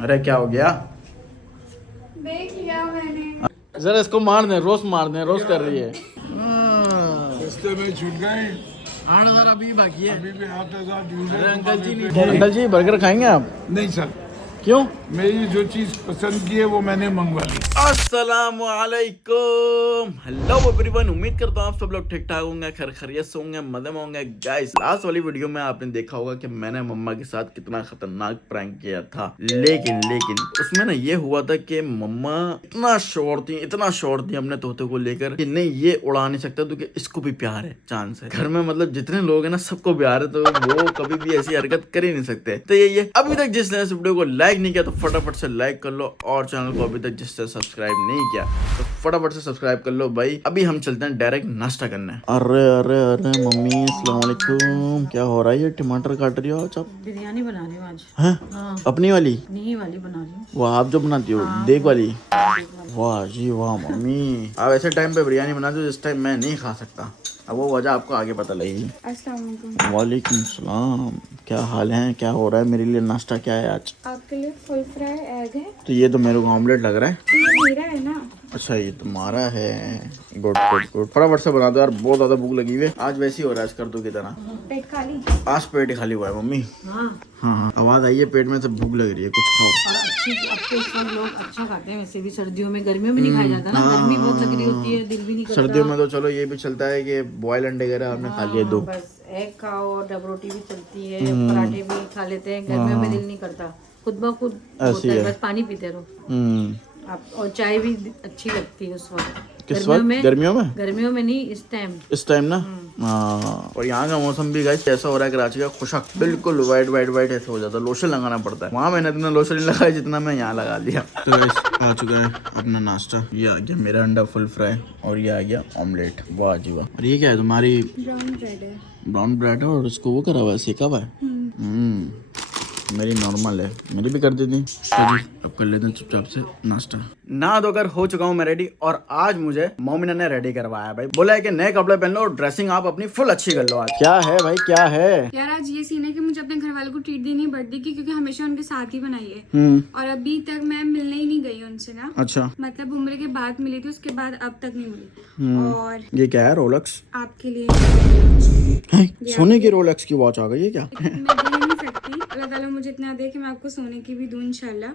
अरे क्या हो गया? देख लिया मैंने। जरा इसको मार दे, रोस्ट मार दे, रोस्ट कर रही है। रास्ते में छूट गए। 8,000 अभी बाकी है। अभी भी 8,000 अरे अंकल जी नहीं, अंकल जी बर्गर खाएंगे आप? नहीं सर, क्यों? मेरी जो चीज पसंद की है वो मैंने मंगवा ली। अस्सलाम वालेकुम, हेलो एवरीवन। उम्मीद करता हूँ आप सब लोग ठीक ठाक होंगे, खैर खैरियत से होंगे, मजे में होंगे। गाइस लास्ट वाली वीडियो में आपने देखा होगा कि मैंने मम्मा के साथ कितना खतरनाक प्रैंक किया था, लेकिन उसमें ना ये हुआ था कि मम्मा इतना श्योर थी अपने तोते को लेकर कि नहीं ये उड़ा नहीं सकता, क्योंकि इसको भी प्यार है जान से। घर में मतलब जितने लोग हैं ना सबको प्यार है, तो वो कभी भी ऐसी हरकत कर ही नहीं सकते। तो ये अभी तक जिसने इस वीडियो को लाइक नहीं किया तो फटाफट से लाइक कर लो, और चैनल को अभी तक जिसने सब्सक्राइब नहीं किया तो फटाफट से सब्सक्राइब कर लो भाई। अभी हम चलते हैं डायरेक्ट नाश्ता करने। अरे अरे अरे मम्मी अस्सलाम वालेकुम, क्या हो रहा है? ये टमाटर काट रही हो आज आप? बिरयानी बना रही हूँ आज। हैं? हाँ। अपनी वाली? नहीं वाली बना रही हूँ। वो आप जो बनाती हो? हाँ। देख वाली? वाह जी वाह मम्मी, आप ऐसे टाइम पे बिरयानी बनाते हो जिस टाइम मैं नहीं खा सकता। अब वो वजह आपको आगे पता लगेगी। अस्सलाम वालेकुम। वालेकुम सलाम, क्या हाल है? क्या हो रहा है? मेरे लिए नाश्ता क्या है आज? आपके लिए फुल फ्राई एग है। तो ये तो मेरे को ऑमलेट लग रहा है। ये मेरा है ना। अच्छा ये तुम्हारा है। गुड गुड गुड, फटाफट से बना दो यार, बहुत ज्यादा भूख लगी हुई है। आज वैसी हो रहा है कर दो की तरह। पेट खाली? आज पेट ही खाली हुआ है मम्मी। हाँ। हाँ आवाज आई है, पेट में से भूख लग रही है, कुछ खाओ। और अच्छी अब तो इस वक्त लोग अच्छा खाते हैं, वैसे भी सर्दियों में, गर्मियों में नहीं खाया जाता ना, गर्मी बहुत लग रही होती है, दिल भी नहीं करता। सर्दियों में तो चलो ये भी चलता है कि बॉयल अंडे वगैरह आपने खा लिए दो। बस एग खाओ, डब रोटी भी चलती है, पराठे भी खा लेते हैं। गर्मियों में दिल नहीं करता, खुद ब खुद होता है, बस पानी पीते रहो आप। और चाय भी अच्छी लगती है उस वक्त। किस वक्त? गर्मियों में? गर्मियों में नहीं, इस टाइम ना। हाँ, और यहाँ का मौसम भी गाइस ऐसा हो रहा है, कराची का खुशक बिल्कुल वाइट ऐसा हो जाता है, लोशन लगाना पड़ता है। वहाँ मैंने इतना लोशन नहीं लगाया जितना मैं यहाँ लगा लिया। तो गाइस आ चुका है अपना नाश्ता, ये आ गया मेरा अंडा फुल फ्राई, और ये आ गया ऑमलेट। वाह जी वाह। और ये क्या है तुम्हारी? ब्राउन ब्रेड है। ब्राउन ब्रेड है, और उसको वो करा हुआ है, सेका हुआ है। मेरी नॉर्मल है, मेरी भी कर देती। अब कर लेते हैं चुपचाप से नाश्ता। नहा धोकर हो चुका हूँ मैं रेडी, और आज मुझे मोमिना ने रेडी करवाया भाई। बोला है कि नए कपड़े पहन लो और ड्रेसिंग आप अपनी फुल अच्छी कर लो आज। क्या है भाई, क्या है? यार आज ये सीन है कि मुझे अपने घर वालों को ट्रीट देनी है बर्थडे की, क्योंकि हमेशा उनके साथ ही बनाई है, और अभी तक मैं मिलने ही नहीं गई उनसे ना। अच्छा, मतलब उम्र के बाद मिली थी, उसके बाद अब तक नहीं मिली। और ये क्या है? रोलेक्स? आपके लिए सोने की रोलेक्स की वॉच आ गई है क्या? मैं दे नहीं सकती, अल्लाह ताला मुझे इतना दे कि मैं आपको सोने की भी दूं इंशाल्लाह।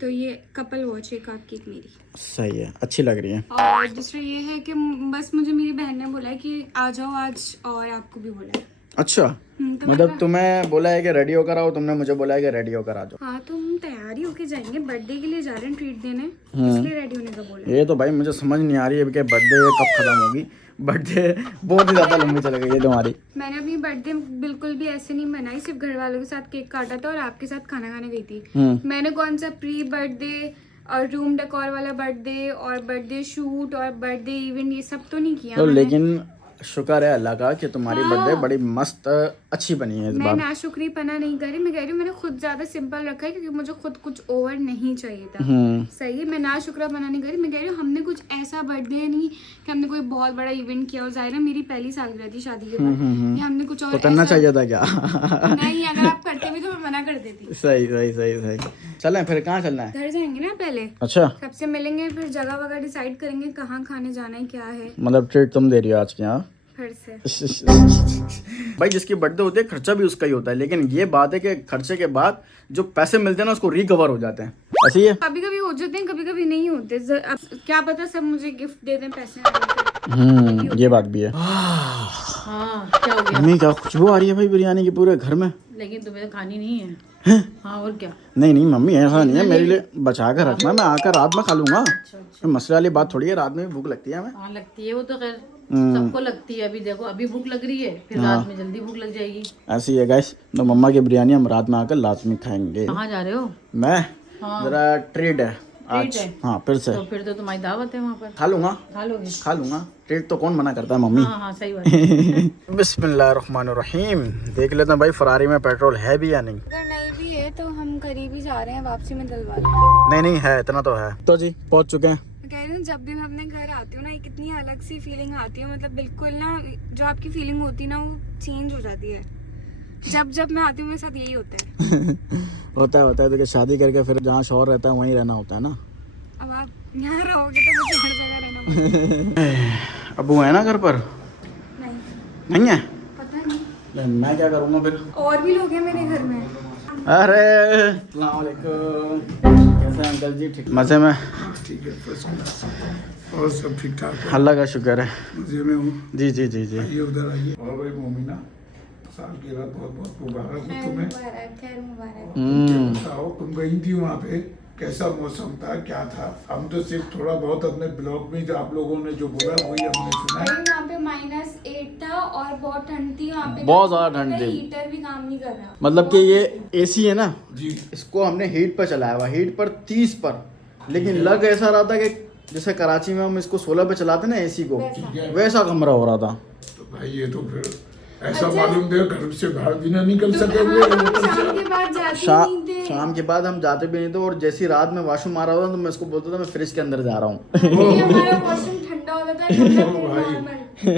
तो ये कपल वॉच है, एक आपकी एक मेरी। सही है, अच्छी लग रही है। और दूसरा ये है कि बस मुझे मेरी बहन ने बोला है कि आ जाओ आज, और आपको भी बोला है। अच्छा, तो मतलब तुम्हें बोला है कि रेडी होकर आओ, तुमने मुझे बोला है कि रेडी होकर आ जाओ। हाँ तो हम तैयारी होके जाएंगे, बर्थडे के लिए जा रहे हैं ट्रीट देने, इसलिए रेडी होने का बोला। ये तो भाई मुझे समझ नहीं आ रही है कि बर्थडे कब खत्म होगी। बर्थडे बहुत ही ज्यादा लंबी चल गई है तुम्हारी। मैंने अपनी बर्थडे बिल्कुल भी ऐसे नहीं मनाई, सिर्फ घर वालों के साथ केक काटा था और आपके साथ खाना खाने गई थी। मैंने कौन सा प्री बर्थडे और रूम डेकोर वाला बर्थडे और बर्थडे शूट और बर्थडे इवेंट ये सब तो नहीं किया। तो लेकिन शुक्र है अल्लाह का कि तुम्हारी बर्थडे बड़ी मस्त अच्छी बनी है इस मैं बार। नाशुक्री पना नहीं करी, मैं कह रही हूँ मैंने खुद ज्यादा सिंपल रखा है, क्योंकि मुझे खुद कुछ ओवर नहीं चाहिए था। सही है, मैं नाशुक्रा पना नहीं करी। मैं कह रही हूँ हमने कुछ ऐसा बर्थडे नहीं कि हमने कोई बहुत बड़ा इवेंट किया हो। जाहिर है मेरी पहली सालगिरह थी शादी के बाद, हमने कुछ और तो करना चाहिए था क्या? नहीं, अगर आप करते भी तो मैं मना कर देती। सही। चलें फिर, कहाँ चलना है? घर जाएंगे ना पहले। अच्छा, सबसे मिलेंगे, फिर जगह वगैरह डिसाइड करेंगे कहाँ खाने जाना है, क्या है। मतलब ट्रीट तुम दे रही हो आज के यहाँ? फिर से भाई जिसकी बर्थडे होती है खर्चा भी उसका ही होता है, लेकिन ये बात है कि खर्चे के बाद जो पैसे मिलते हैं ना उसको रिकवर हो जाते हैं। ऐसी है, कभी कभी हो जाते हैं, कभी कभी नहीं होते। अब क्या पता सब मुझे गिफ्ट दे दें पैसे। ये बात भी है। हाँ, क्या हो गया? मम्मी क्या खुशबू आ रही है भाई बिरयानी की पूरे घर में। लेकिन तुम्हें तो खानी नहीं है। हाँ और क्या? नहीं मम्मी ऐसा नहीं है, मेरे लिए बचा कर रखना, मैं आकर रात में खा लूंगा। मसले वाली बात थोड़ी है, रात में भी भूख लगती है हमें। हाँ लगती है, वो तो खैर सबको लगती है। अभी देखो, अभी भूख लग रही है, फिर रात में जल्दी भूख लग जाएगी। ऐसी है गाइस, तो मम्मा की बिरयानी हम रात में आकर लाजमी खाएंगे। कहाँ जा रहे हो? मैं जरा ट्रीट है आज। हाँ फिर से। तो फिर तो तुम्हारी दावत है वहाँ पर। खा लूंगा खा लोगे? ट्रीट तो कौन मना करता है मम्मी। हाँ सही बात है। बिस्मिल्लाहिर्रहमानिर्रहीम। देख लेते हैं भाई फरारी में पेट्रोल है भी या नहीं। अगर नहीं भी है तो हम करीब ही जा रहे हैं, वापसी में डलवा लेंगे। नहीं है, इतना तो है। तो जी पहुंच चुके हैं। मैं कह रही हूँ जब भी मैं अपने घर आती हूँ ना, एक इतनी अलग सी फीलिंग आती है, मतलब बिल्कुल ना जो आपकी फीलिंग होती है ना वो चेंज हो जाती है। जब जब मैं आती हूँ मेरे साथ यही होता है। होता है तो कि शादी करके फिर जहाँ शौहर रहता है वहीं रहना होता है ना। अब आप यहाँ रहोगे तो मुझे हर जगह रहना पड़ेगा। अबू है ना घर पर? नहीं नहीं है? पता नहीं, मैं क्या करूँगा फिर? और भी लोग हैं मेरे घर में। अरे अस्सलाम वालेकुम, कैसे हैं अंकल जी? ठीक मज़े में? ठीक है, फर्स्ट क्लास। और सब ठीक ठाक है? अल्लाह का शुक्र है। मजे में हूँ। जी जी जी जी। आइए उधर आइए। और भाई मोमिना, साल की रात बहुत बहुत मुबारक हो तुम्हें। खैर मुबारक। बताओ, तुम गई थी वहाँ पे, कैसा मौसम था, क्या था? हम तो सिर्फ थोड़ा बहुत अपने ब्लॉग में जो आप लोगों ने जो बोला वही हमने सुना है। यहाँ पे -8 था और बहुत ठंड थी यहाँ पे। बहुत ज़्यादा ठंड थी। हीटर भी काम नहीं कर रहा। मतलब कि ये एसी है ना जी। इसको हमने हीट पर चलाया हुआ, हीट पर 30 पर, लेकिन लग ऐसा रहा था कि जैसे कराची में हम इसको 16 पे चलाते ना एसी को, वैसा कमरा हो रहा था। तो भाई ये तो फिर ऐसा अच्छा। मालूम थे घर से बाहर भी ना निकल सके हाँ, हुए। शाम के बाद जाते नहीं थे। शाम के बाद हम जाते भी नहीं थे, और जैसी रात में वॉशरूम आ रहा था तो मैं इसको बोलता था मैं फ्रिज के अंदर जा रहा हूँ। नहीं, हमारा वॉशरूम ठंडा होता था, ठंडा फिर भाई नॉर्मल।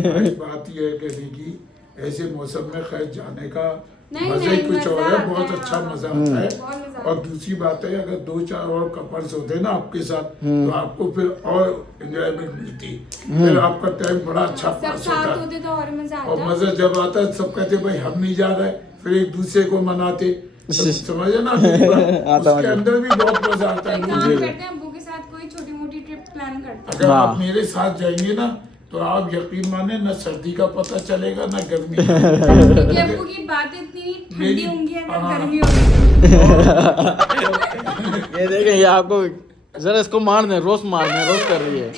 भाई बात यह है कहने की, ऐसे मौसम में खैर जाने का नहीं, मजा ही नहीं, कुछ और मजा है, आता बहुत है, अच्छा हाँ। मजा आता है। बहुत मजा और दूसरी बात है, अगर 2-4 और कपल्स होते ना आपके साथ तो आपको फिर और एंजॉयमेंट मिलती, फिर आपका टाइम बड़ा अच्छा सब पास साथ होता। होते तो और मजा और आता। मजा जब आता है सब कहते भाई हम नहीं जा रहे, फिर एक दूसरे को मनाते, समझे ना मेरी बात? उसके अंदर भी बहुत मजा आता एक है काम मुझे। करते हैं, अब्बू के साथ कोई छोटी मोटी ट्रिप प्लान करते हैं। अगर हाँ। आप मेरे साथ जाएंगे ना तो आप यकीन माने ना सर्दी का पता चलेगा ना गर्मी का। क्योंकि अब्बू की बातें इतनी ठंडी मेरी- होंगी, अगर हाँ। गर्मी होगी। ये देखें, ये आपको जरा इसको मार दें, रोस्ट मार दें, रोस्ट कर रही है।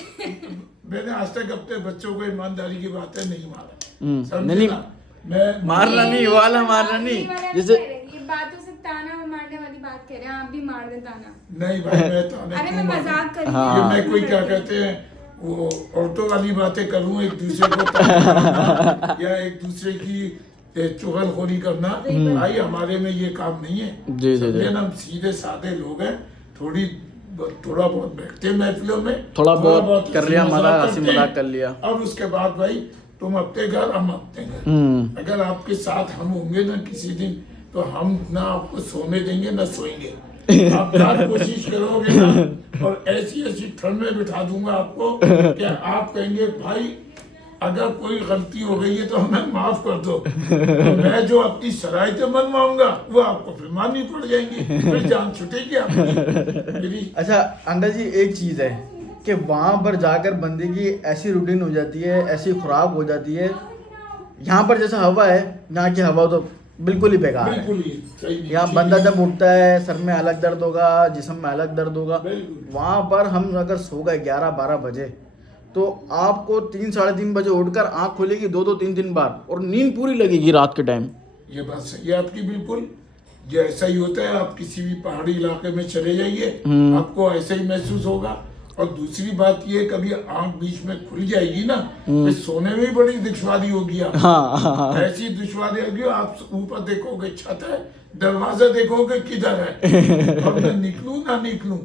मैंने आज तक अपने बच्चों को ईमानदारी की बातें नहीं मारा, नहीं, समझे नहीं। ना? मैं मारना नहीं, वाला मारना नहीं, जैसे ये बातों से ताना मारने वाली बात कह रहे हैं, आप भी मार दे ताना। नहीं भाई, मैं तो अरे मैं मजाक कर रही हाँ। ये हूँ। मैं कोई क्या कहते हैं वो औरतों वाली बातें करूं, एक दूसरे को तंग करना या एक दूसरे की चुगलखोरी करना, भाई हमारे में ये काम नहीं है। जी, जी, समझे जी। ना, हम सीधे साधे लोग हैं। थोड़ा बहुत बैठते हैं महफिलों में, थोड़ा बहुत कर लिया, मजाक हंसी करते हैं। मजाक कर लिया। और उसके बाद भाई तुम अपने घर, हम अपने घर। अगर आपके साथ हम होंगे ना किसी दिन, तो हम ना आपको सोने देंगे ना सोएंगे। आप क्या कोशिश करोगे ना, और ऐसी ऐसी ठंड में बिठा दूंगा आपको कि आप कहेंगे भाई अगर कोई गलती हो गई है तो हमें माफ कर दो। तो मैं जो अपनी शराइतें मनवाऊंगा वो आपको फिर माननी पड़ जाएंगी, फिर जान छुटेगी आपकी मेरी। अच्छा अंकल जी, एक चीज़ है कि वहाँ पर जाकर बंदे की ऐसी रूटीन हो जाती है, ऐसी खुराक हो जाती है। यहाँ पर जैसा हवा है, यहाँ की हवा तो बिल्कुल ही बेकार है। बिल्कुल ही सही नहीं। यहाँ बंदा जब उठता है सर में अलग दर्द होगा, जिस्म में अलग दर्द होगा। बिल्कुल। वहाँ पर हम अगर सो गए 11-12 बजे तो आपको 3-3:30 बजे उठकर आँख खुलेगी 2-2, 3-3 बार, और नींद पूरी लगेगी रात के टाइम। ये बात सही है आपकी बिल्कुल। ये ऐसा ही होता है, आप किसी भी पहाड़ी इलाके में चले जाइए, आपको ऐसा ही महसूस होगा। और दूसरी बात ये, कभी आंख बीच में खुल जाएगी ना, फिर सोने में भी बड़ी दुश्वारी होगी आपको। हाँ। ऐसी दुश्वारी होगी, आप ऊपर देखोगे छत है, दरवाजा देखोगे किधर है, और मैं निकलूं ना निकलूं।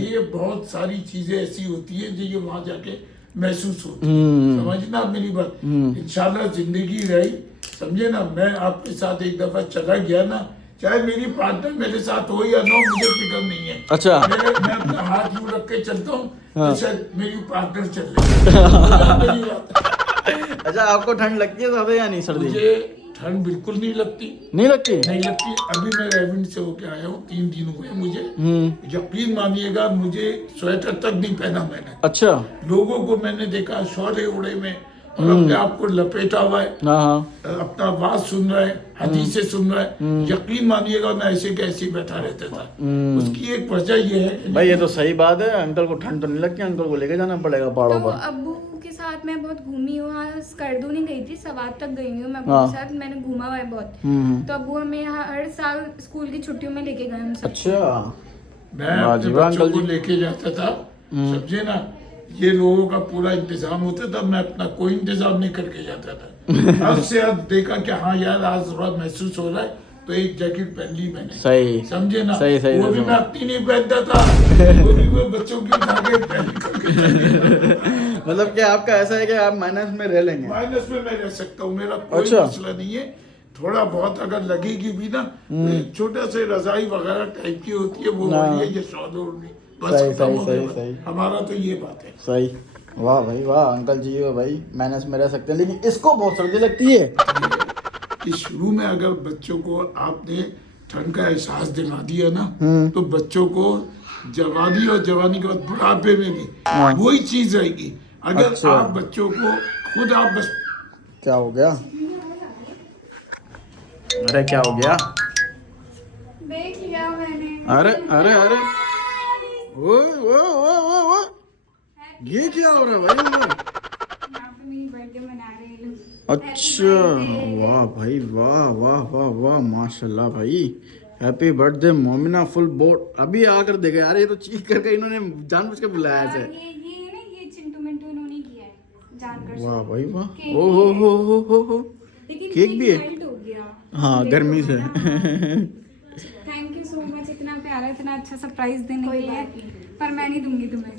ये बहुत सारी चीजें ऐसी होती है जो ये वहां जाके महसूस होती है। समझना मेरी बात। इंशाल्लाह जिंदगी रही, समझे ना। मैं आपके साथ एक दफा चला गया ना, चाहे मेरी पार्टनर मेरे साथ हो या ना हो, मुझे फिक्र नहीं है। अच्छा। मैं अपना हाथ यूं रख के चलता हूँ तो शायद मेरी पार्टनर चल रही है। अच्छा, आपको ठंड लगती है ज़्यादा या नहीं सर्दी? मुझे ठंड बिल्कुल नहीं लगती, नहीं लगती? नहीं लगती। अभी मैं रेविन से होके आया हूँ, 3 दिन हुए मुझे। यकीन मानिएगा, मुझे स्वेटर तक नहीं पहना मैंने। अच्छा। लोगों को मैंने देखा शौले उड़े में, और अपने आप को लपेटा हुआ है, हाँ। अपना बात सुन रहा है, हदीसें सुन रहा है। यकीन मानिएगा मैं ऐसे कैसे बैठा रहता था। उसकी एक वजह ये है कि भाई ये तो सही बात है, अंकल को ठंड तो नहीं लगती, अंकल को लेके जाना पड़ेगा पहाड़ों तो पर। अब्बू के साथ मैं बहुत घूमी हूँ। हाँ, स्कर्दू नहीं गई थी, सवात तक गई हूँ मैं अब्बू हाँ। के साथ। मैंने घूमा हुआ है बहुत। तो अब्बू हमें हर साल स्कूल की छुट्टियों में लेके गए हम सब। अच्छा। मैं अपने वाजिब बच्चों अंकल को जी। लेके जाता था, समझे ना। ये लोगों का पूरा इंतजाम होता था, मैं अपना कोई इंतजाम नहीं करके जाता था। अब से अब देखा कि हाँ यार आज थोड़ा महसूस हो रहा है, तो एक जैकेट पहन ली मैंने। सही। समझे ना। सही, सही, वो भी सही। मैं अपनी नहीं पहनता था, वो भी मैं बच्चों की उठा के पहन करके। मतलब कि आपका ऐसा है कि आप माइनस में रह लेंगे? माइनस में मैं रह सकता हूँ, मेरा कोई अच्छा। मसला नहीं है। थोड़ा बहुत अगर लगेगी भी ना तो एक छोटा से रजाई वगैरह टाइप की होती है वो हाँ। है ये शौदूर नहीं बस सही, खत्म सही, हो गया। सही, सही। हमारा तो ये बात है। सही। वाह भाई वाह, अंकल जी हो भाई, मैनेज में रह सकते हैं, लेकिन इसको बहुत सर्दी लगती है। कि शुरू में अगर बच्चों को आपने ठंड का एहसास दिला दिया ना तो बच्चों को जवानी और जवानी के बाद बुढ़ापे में भी वही चीज रहेगी। अगर अच्छा। आप बच्चों को खुद आप बस क्या हो गया? अरे क्या हो गया? देख लिया मैंने। अरे अरे अरे वो ये क्या हो रहा है भाई? यहाँ पे मेरी बर्थडे मना रहे हैं लोग। अच्छा, वाह भाई वाह वाह वाह वाह, माशाल्लाह भाई, happy birthday Momina full board. अभी आकर देखे यार, ये तो चीख करके इन्होंने जानबूझ के बुलाया और ऐसे। ये है ना, ये चिंटू मिंटू इन्होंने किया है जानकर। वाह भाई वाह, केक ओ हो, लेकिन केक भी है? मेल्ट हो गया। हाँ गर्मी से। थैंक यू सो मच, इतना प्यारा इतना अच्छा सरप्राइज देने के लिए, पर मैं नहीं दूंगी तुम्हें।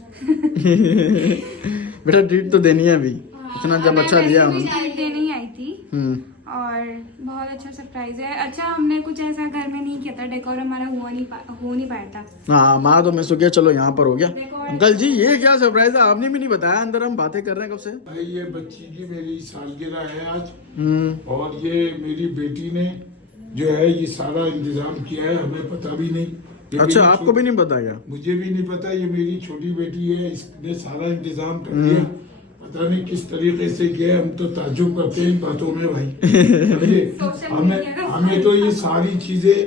बेटा ट्रीट तो देनी है अभी, इतना जब अच्छा दिया हम। ट्रीट देने ही आई थी और बहुत अच्छा सरप्राइज है। अच्छा हमने कुछ ऐसा घर में नहीं किया था, डेकोर हमारा हो नहीं पाया था। हाँ हमारा तो मैं सो गया, चलो यहाँ पर हो गया। देखो, अंकल जी ये क्या सरप्राइज है, आपने भी नहीं बताया, अंदर हम बातें कर रहे हैं कब से। भाई ये बच्ची की मेरी सालगिरह है आज और ये मेरी बेटी ने जो है ये सारा इंतजाम किया है, हमें पता भी नहीं। ये अच्छा मेरी आपको भी नहीं पता क्या? मुझे भी नहीं पता, ये मेरी छोटी बेटी है, इसने सारा इंतजाम कर दिया। पता नहीं किस तरीके से किया है, हम तो ताज्जुब करते हैं इन बातों में भाई। सोशल हमें मीडिया का हमें तो ये सारी चीजें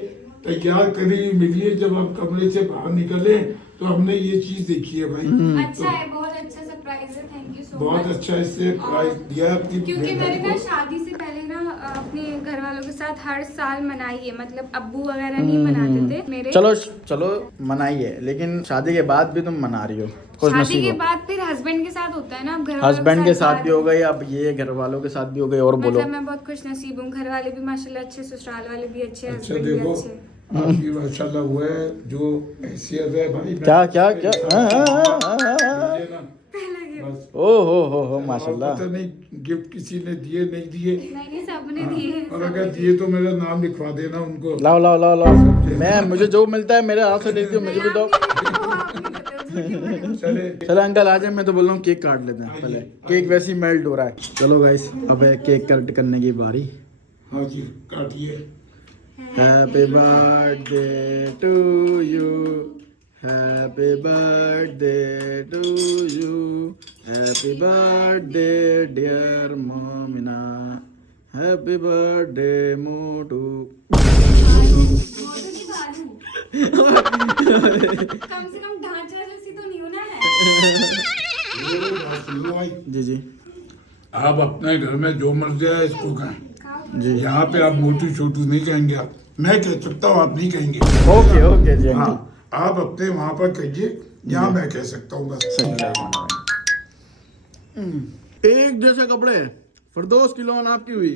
तैयार करी हुई मिली है, जब हम कमरे से बाहर निकले तो हमने ये चीज देखी है भाई। अच्छा है, बहुत अच्छा सरप्राइज है। थैंक यू सो बहुत मच। अच्छा इससे प्राइज दिया अपनी क्योंकि मैंने बेटी ना को। शादी से पहले ना अपने घर वालों के साथ हर साल मनाई है, मतलब अब्बू वगैरह नहीं मनाते थे मेरे। चलो चलो मनाइए, लेकिन शादी के बाद भी तुम मना रही हो, खुश शादी नसीब के हो। बाद फिर हस्बैंड के साथ होता है ना, अब घर वालों हस्बैंड के साथ बाद- भी हो गई, अब ये घर वालों के साथ भी हो गई, और बोलो। मतलब मैं बहुत खुश नसीब हूँ, घर वाले भी माशाल्लाह अच्छे, ससुराल वाले भी अच्छे, अच्छा हस्बैंड भी देखो अच्छे। आपकी माशाल्लाह हुआ है जो हैसियत है भाई। मैं- क्या क्या क्या? मुझे ना बस ओ हो माशाल्लाह। पता नहीं गिफ्ट किसी ने दिए नहीं दिए, नहीं सबने दिए। और अगर दिए तो मेरा नाम लिखवा देना उनको। लाओ लाओ लाओ लाओ, मैं मुझे जो मिलता है मेरे हाथ से देती हूँ, मुझे भी दो। चले चलो अंकल आ जाए, मैं तो बोल रहा हूँ केक काट लेते हैं पहले, केक वैसे ही मेल्ट हो रहा है। चलो गाइस अब है केक कट करने की बारी। हाँ जी काटिए। Happy birthday to you, happy birthday to you, happy birthday dear Momina, happy birthday मोटू। कम से कम ढांचा जैसी तो नहीं होना है। जी जी आप अपने घर में जो मर्जी है इसको कहें, जी यहाँ पे आप मोटू छोटू नहीं कहेंगे। आप मैं कह सकता हूँ, आप नहीं कहेंगे। ओके ओके जी हाँ अंकल। आप अपने वहाँ पर कहिए, यहाँ मैं कह सकता हूँ बस। एक जैसे कपड़े, फिरदौस की लोन आपकी हुई।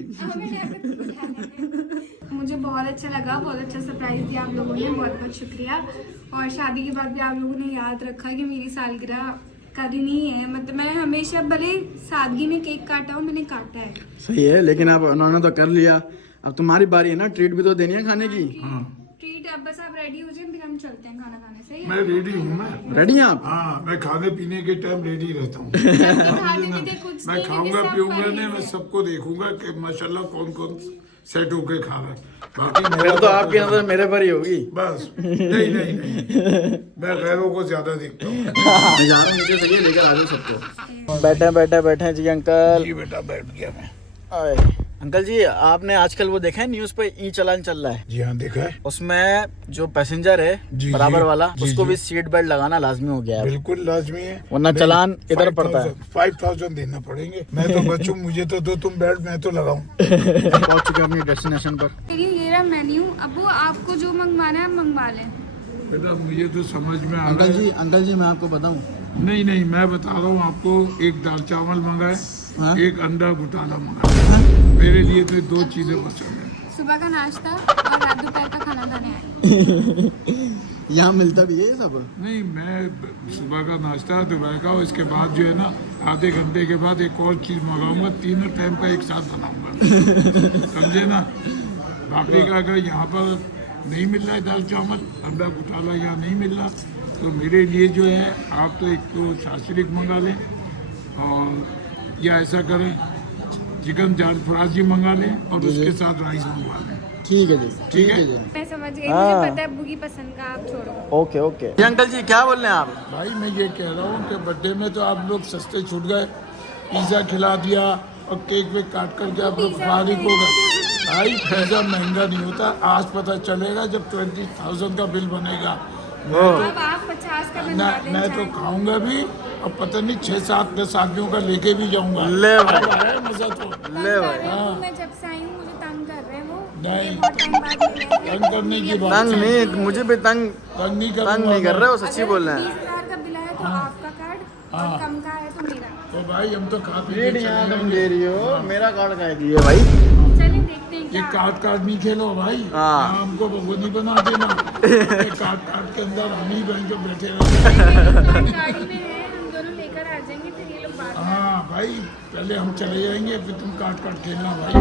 मुझे बहुत अच्छा लगा, बहुत अच्छा सरप्राइज दिया आप लोगों ने, बहुत बहुत शुक्रिया। और शादी के बाद भी आप लोगों ने याद रखा कि मेरी सालगिरह करनी है, मतलब मैंने हमेशा भले सादगी में केक काटा हो, मैंने काटा है। सही है, लेकिन अब उन्होंने तो कर लिया, अब तुम्हारी बारी है ना, ट्रीट भी तो देनी है खाने की। ट्रीट अब बस आप रेडी हो जाए, फिर हम चलते हैं खाना खाने। सही है? मैं रेडी हूँ। मैं रेडी हैं आप? हाँ मैं खाने पीने के टाइम रेडी रहता हूँ। जबकि खाते पीते कुछ मैं नहीं, खाऊंगा क्योंकि सब पीऊंगा परहेज नहीं, मैं है। सबको देखूंगा कि माशाल्लाह कौन कौन सेट होके खा रहा है। बाकी फिर मेरा तो आपकी नजर मेरे पर ही होगी। बस नहीं नहीं नहीं, मैं गैरों को ज्यादा देखता हूँ। मैं जा रहा हूँ नीचे से, ये लेकर आ जाओ सबको। बैठे बैठे बैठे जी अंकल। जी बेटा बैठ गया मैं। आए। अंकल जी आपने आजकल वो देखा है न्यूज पे, ई चालान चल रहा है, जी हाँ देखा है। उसमें जो पैसेंजर है जी, बराबर जी, वाला, जी, उसको जी। भी सीट बेल्ट लगाना लाजमी हो गया है। बिल्कुल लाजमी है, वरना नहीं, चालान इधर पड़ता है। 5000 देना पड़ेंगे। मैं तो बच्चों, मुझे तो दो तुम बेल्ट, मैं तो लगाऊं। पहुंच चुके हैं अपनी डेस्टिनेशन पर। ये रहा मेन्यू, अब वो आपको जो मंगवाना है मंगवा लें। बेटा मुझे तो समझ में आ रहा है। अंकल जी मैं आपको बताऊं, नहीं नहीं मैं बता रहा हूँ आपको, एक दाल चावल मंगाए, हाँ? एक अंडा घुटाला मंगाए। मेरे लिए तो दो चीजें पसंद है। सुबह का नाश्ता और रात दोपहर का खाना खाने आए। यहाँ मिलता भी है ये सब? नहीं मैं सुबह का नाश्ता दोपहर का, इसके बाद जो है ना आधे घंटे के बाद एक और चीज मंगाऊंगा, तीनों टाइम का एक साथ बनाऊंगा। समझे ना? बाकी का अगर यहाँ पर नहीं मिल रहा है दाल चावल, अंडा घोटाला यहाँ नहीं मिल रहा, तो मेरे लिए जो है आप तो एक तो शास्त्रिक मंगा लें, और या ऐसा करें चिकन जाल फ्राजी मंगा लें और उसके साथ राइस मंगवा लें। ठीक है जी, ठीक है जी। मैं समझ गई, मुझे पता है अब्बू की पसंद का, आप छोड़ो। Okay okay. जी अंकल जी क्या बोल रहे हैं आप? भाई मैं ये कह रहा हूँ कि बर्थडे में तो आप लोग सस्ते छूट गए, पिज़्ज़ा खिला दिया और केक वेक काट करके आप लोग फारिग हो गए। भाई पिज़्ज़ा महंगा नहीं होता, आज पता चलेगा जब 20,000 का बिल बनेगा। अब आप 50 का बनवा दें मैं तो खाऊंगा भी और पता नहीं 6, 7, 10 आदमियों का लेके भी जाऊंगा। ले भाई, अब आया मजा तो। ले भाई। मैं जब से आई हूँ मुझे तंग कर रहे हैं वो। नहीं। ये बहुत टाइम बाद मिले हैं। तंग करने की बात तंग नहीं, मुझे भी तंग नहीं कर रहे हो, सच्ची बोल रहे हैं। 20,000 का बिल आया तो आपका कार्ड और कम का है तो मेरा। तो भाई हम तो खा पी के रेट चले यहाँ तुम जाएंगे। दे रही हो, मेरा कार्ड का है ये भाई। चलिए देखते हैं ये क्या। काट नहीं खेलो भाई, हाँ। यहाँ हमको वो नहीं बना देना। ये काट के अंदर हम ही बहन जो बैठे रहे। गाड़ी में है, हम दोनों लेकर आ जाएंगे, फिर ये लोग बात। हाँ भाई पहले हम चले जाएंगे, फिर तुम काट खेलना भाई।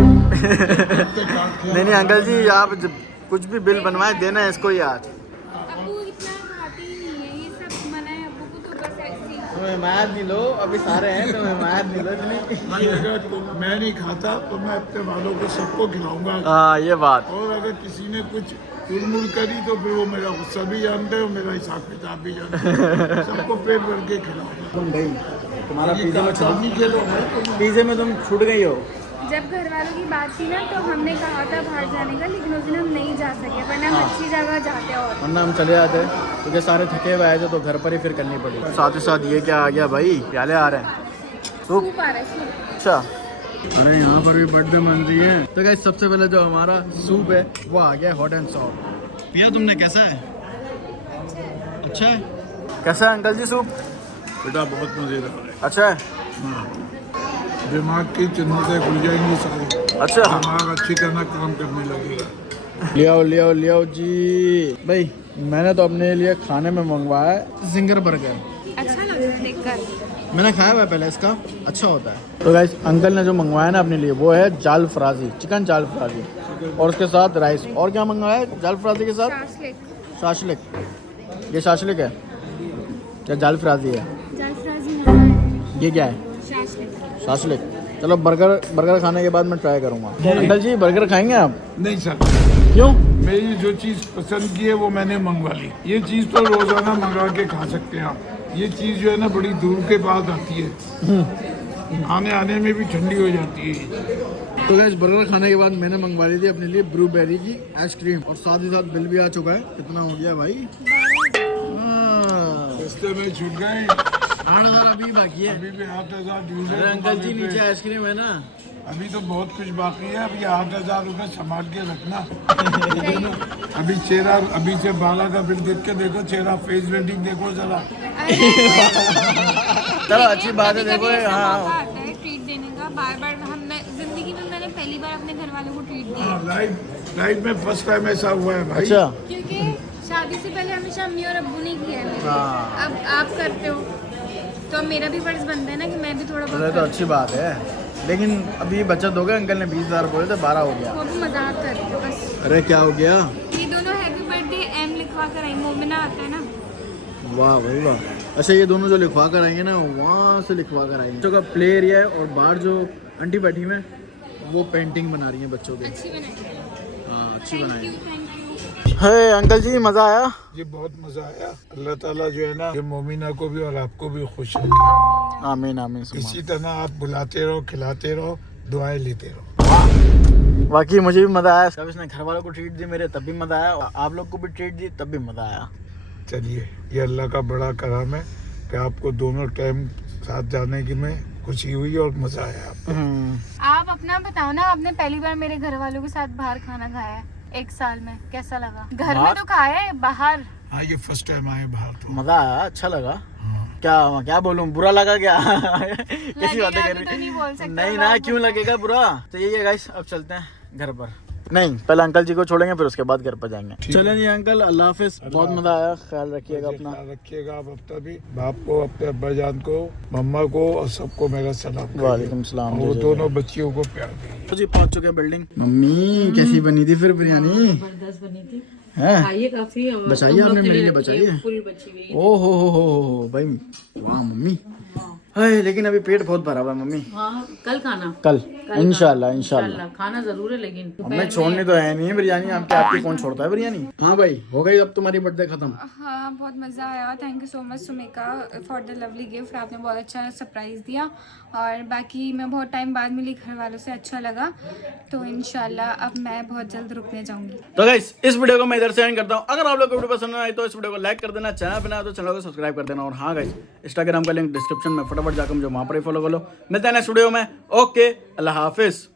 नहीं अंकल जी, आप जब कुछ भी बिल बनवाए देना है इसको ही आज। अब्बू इतना खाते ही नहीं है, ये सब मना है अब्बू को, तो बस ऐसे ही। तुम हिमायत नहीं लो, अभी सारे हैं, तुम हिमायत नहीं लो इतनी। भाई अगर मैं नहीं खाता तो मैं अपने वालों को सबको खिलाऊंगा, हाँ ये बात। और अगर किसी ने कुछ तुलमुल करी तो फिर वो मेरा गुस्सा भी जानते हो, मेरा हिसाब किताब भी जानते हो, सबको पेट भर के खिलाऊंगा। तुम भाई तुम्हारा ये पिज्जा में काट नहीं खेलो भाई तुम। पिज्जे में तुम छूट गई हो। जब घर वालों की बात थी ना तो हमने कहा था बाहर जाने का, लेकिन उस दिन हम नहीं जा सके, वरना हम अच्छी जगह जाते हैं। और वरना हम चले जाते क्योंकि सारे थके हुए आए थे तो घर पर ही फिर करनी पड़ी। साथ ही साथ ये क्या आ गया भाई, प्याले आ रहे हैं, सूप। सूप आ रहा है, सूप। अच्छा, अरे यहाँ पर भी बर्थडे मन रही है। तो गाइस सबसे पहले जो हमारा सूप है वो आ गया हॉट एंड सॉफ्ट। पिया तुमने, कैसा है? अच्छा है। कैसा है अंकल जी सूप? बेटा बहुत मजेदार है। अच्छा है। दिमाग की चिन्हतें खुल जाएंगी सारी। अच्छा, दिमाग अच्छी तरह काम करने लगेगा। ले आओ जी। भाई मैंने तो अपने लिए खाने में मंगवाया है जिंगर बर्गर। अच्छा लग रहा है देखकर। मैंने खाया हुआ है पहले, इसका अच्छा होता है। तो गाइस अंकल ने जो मंगवाया ना अपने लिए वो है जाल फ्राजी, चिकन जाल फ्राजी, और उसके साथ राइस। और क्या मंगवाया है जाल फ्राजी के साथ? शाशलिक। ये शाशलिक है क्या जाल फ्राजी है? जाल फ्राजी नहीं है, ये क्या है? शाशलिक। शाशलिक। चलो बर्गर खाने के बाद मैं ट्राई करूँगा। अंकल जी बर्गर खाएंगे आप? नहीं सर, क्यों? मेरी जो चीज़ पसंद की है वो मैंने मंगवा ली। ये चीज़ तो रोजाना मंगा के खा सकते हैं आप। ये चीज़ जो है ना बड़ी दूर के बाद आती है, आने में भी ठंडी हो जाती है। तो गाइस बर्गर खाने के बाद मैंने मंगवा ली थी अपने लिए ब्लूबेरी की आइसक्रीम, और साथ ही साथ बिल भी आ चुका है। कितना हो गया भाई? रास्ते में छूट गए 8,000 अभी बाकी है। अभी भी 8,000 ड्यूज है। अरे अंकल जी नीचे आइसक्रीम है ना। अभी तो बहुत कुछ बाकी है। अभी 8,000 रुपये संभाल के रखना। अभी चेहरा, अभी से बाला का बिल देख के देखो, चेहरा फेस रेटिंग देखो जरा। चलो अच्छी बात है, देखो हाँ ट्रीट देने का। बार बार हमने जिंदगी में, मैंने पहली बार अपने घर वालों को ट्रीट दिया, लाइफ में फर्स्ट टाइम ऐसा हुआ है भाई। अच्छा। क्योंकि शादी से पहले हमेशा अम्मी और अब्बू ने किया है मेरे। हाँ। अब आप करते हो तो अब मेरा भी फर्ज बनता है ना कि मैं भी थोड़ा बहुत तो करूं। अच्छी बात है, लेकिन अभी बचत हो गया। अंकल ने 20,000 बोले थे, 12 हो गया। वो भी मजाक कर रही हो बस। अरे क्या हो गया? ये दोनों हैप्पी बर्थडे एम लिखवा कर आई, मोमिना आता है ना। वाह भाई वाह। अच्छा ये दोनों जो लिखवा कर आएंगे ना वहाँ से लिखवा कर आएंगे। बच्चों का प्ले एरिया है, और बाहर जो आंटी बैठी में वो पेंटिंग बना रही है बच्चों की। अच्छी बनाई। हाँ अच्छी बनाई। Thank you. है अंकल जी, मज़ा आया? ये बहुत मजा आया। अल्लाह ताला जो है ना ये मोमिना को भी और आपको भी खुश रखे। आमीन आमीन। इसी तरह आप बुलाते रहो, खिलाते रहो, दुआएं लेते रहो। बाकी मुझे भी मज़ा आया। जब इसने घर वालों को ट्रीट दी मेरे, तब भी मज़ा आया, और आप लोग को भी ट्रीट दी तब भी मज़ा आया। चलिए, ये अल्लाह का बड़ा करम है कि आपको दोनों टाइम साथ जाने की में खुशी हुई और मजा आया आपको। आप अपना बताओ ना, आपने पहली बार मेरे घर वालों के साथ बाहर खाना खाया है 1 साल में, कैसा लगा? घर में तो खाया है, बाहर हाँ ये फर्स्ट टाइम आए बाहर तो। मज़ा आया, अच्छा लगा। क्या बोलूं, बुरा लगा क्या? कैसी बातें कर तो नहीं रही? बोल सकते नहीं ना, क्यों लगेगा बुरा? तो यही है गाइस, अब चलते हैं घर पर। नहीं, पहले अंकल जी को छोड़ेंगे फिर उसके बाद घर पर जाएंगे। चलें जी अंकल, अल्लाह हाफिज, बहुत मजा आया, ख्याल रखिएगा अपना। ख्याल रखिएगा आप अपना भी, बाप को, अपने अब्बाजान को, मम्मा को और सबको मेरा सलाम। वालेकुम सलाम। वो दोनों बच्चियों को प्यार दें। तो जी पहुंच चुके हैं बिल्डिंग। मम्मी कैसी बनी थी फिर बिरयानी? जबरदस्त बनी थी, है? खाइए काफी। और बचाइए तुम लोग आपने के मेरे लिए लिए, बचाइए। फुल बची हुई है। ओ हो भाई, वाह मम्मी। हाय, लेकिन अभी पेट बहुत भरा हुआ है मम्मी। हाँ, कल खाना, कल कल इंशाल्लाह खाना। इंशाल्लाह। खाना जरूर है, लेकिन हमें छोड़नी तो है नहीं है बिरयानी, हम क्या आपकी कौन छोड़ता है बिरयानी। हाँ भाई, हो गई अब तुम्हारी बर्थडे खत्म। हाँ, बहुत मज़ा आया। Thank you so much Sumika for the lovely gift. आपने बहुत अच्छा सरप्राइज़ दिया और बाकी मैं बहुत टाइम बाद मिली घर वालों से, अच्छा लगा। तो इंशाल्लाह अब मैं बहुत जल्द रुकने जाऊंगी। तो गाइस इस वीडियो को मैं इधर से एंड करता हूँ। अगर आप लोग को वीडियो पसंद आए तो इस वीडियो को लाइक कर देना, चैनल पे नया हो तो चैनल को सब्सक्राइब कर देना। और हाँ गाइस, इंस्टाग्राम का लिंक डिस्क्रिप्शन में, फटाफट जाकर मुझे वहाँ पर ही फॉलो कर लो। मिलते हैं नेक्स्ट वीडियो में। ओके, अल्लाह हाफिज।